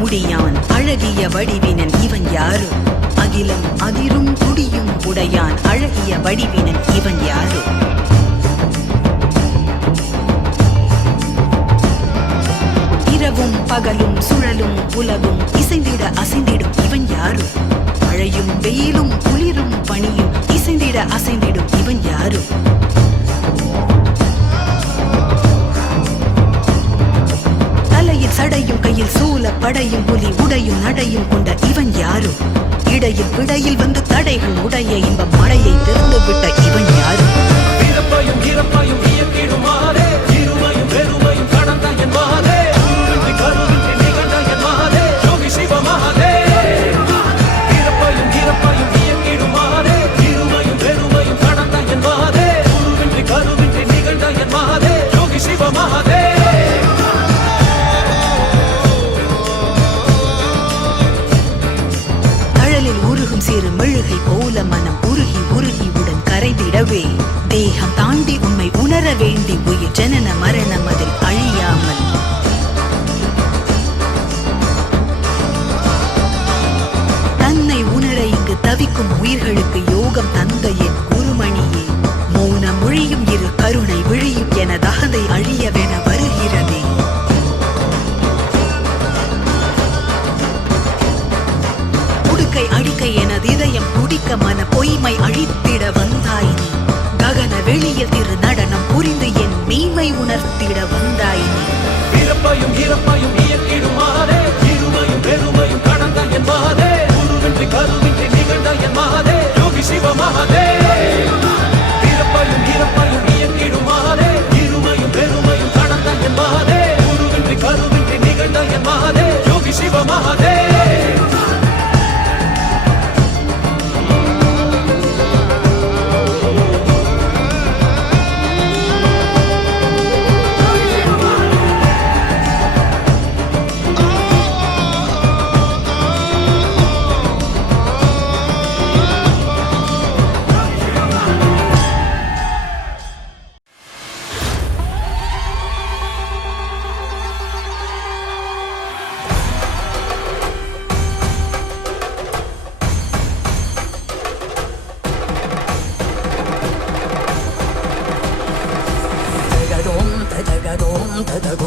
முடியான் அழகிய வடிவினன் இவன் யாரு? அகிலம் அதிரும் குடியும் உடையான் அழகிய வடிவினன் இவன் யாரு? இரவும் பகலும் சுழலும் உலகும் இசைந்திட அசைந்திடும் இவன் யாரு? மழையும் வெயிலும் குளிரும் பனியும் இசைந்திட அசைந்திடும் இவன் யாரு? தலையில் சடையும் கையில் சூல படையும் புலி உடையும் நடையும் கொண்ட இவன் யாரு? இடையில் விடையில் வந்து தடைகள் உடைய இன்ப மழையை திறந்து விட்ட இவன் யாரு? பிறப்பையும் இறப்பையும் இயக்கிடும் மாதே, இருமையும் பெருமையும் கடந்த என் மாதே, உருவின்றி கருவின்றி நிகழ்ந்த என் மாதே, யோகி சிவ மகாதே. பிறப்பையும் இறப்பையும் இயக்கிடும் மாதே, இருமையும் பெருமையும் கடந்த என் மாதே, உருவின்றி கருவின்றி நிகழ்ந்த என் மாதே, யோகி சிவ மகாதே. சிறு மெழுகை போல மனம் உருகி உருகி உடன் கரைந்திடவே தேகம் தாண்டி உண்மை உணர வேண்டி உயிர் ஜனன மரணம் அதில் அழியாமல் தன்னை உணர இங்கு தவிக்கும் உயிர்களுக்கு யோகம் தந்த என் குருமணியே, மௌன மொழியும் இரு கருணை விழியும் என தகதை அழியவென வருகிறதே. அடிக்க எனது இதயம் துடிக்க மன பொய்மை அழித்திட வந்தாய் நீ. ககன வெளியில் திரு நடனம் புரிந்து என் மெய்மை உணர்த்திட வந்தாய் நீ. பிறப்பையும் இறப்பையும் இயக்கிடும் மாதே, இருமையும் பெருமையும் கடந்த என் மாதே, உருவின்றி கருவின்றி நிகழ்ந்த என் மாதே, யோகி சிவ மகாதே. பிறப்பையும் இறப்பையும் இயக்கிடும் மாதே, இருமையும் பெருமையும் கடந்த என் மாதே, உருவின்றி கருவின்றி நிகழ்ந்த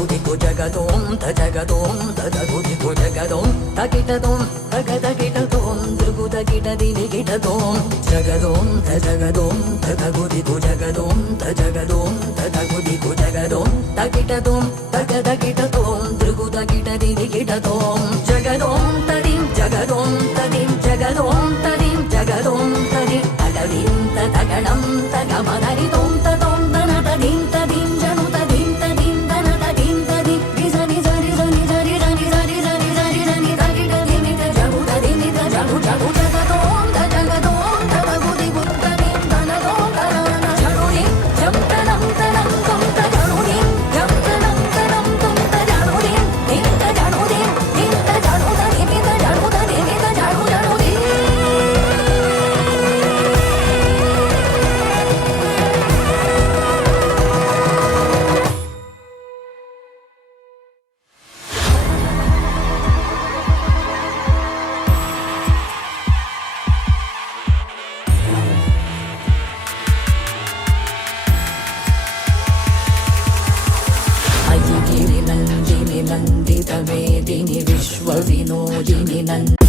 తగగుదికు జగదోం తజగదోం తదగుదికు జగదోం తగిటదోం తగదగిటదోం దుగుదగిట దిగిటదోం జగదోం తజగదోం తగగుదికు జగదోం తజగదోం తదగుదికు జగదోం తగిటదోం తగదగిటదోం దుగుదగిట దిగిటదోం జగదోం తదిం జగదోం తదిం జగదోం తదిం జగదోం తది తగదిం తగణం తగమగరి దోం తదోం తన తదిం తదిం జను తదిం తదిం తన తదిం తది నిజని జరి జని జరి జని జరి జని జరి జని తగిట దిమిత జగు తదిమిత జగు జగు జగదోం తజగదోం తదగుది గుత్తదిం తనదోం తనన జనుని జంతనం తనం తం తజనుని జంతనం తనం తం తజనుని నింత జనుని నింత జను తదిమిత జను తదిమిత జగు జనుని అయ్యి గిరి నందిని నందిత వేదిని విశ్వ వినోదిని నంది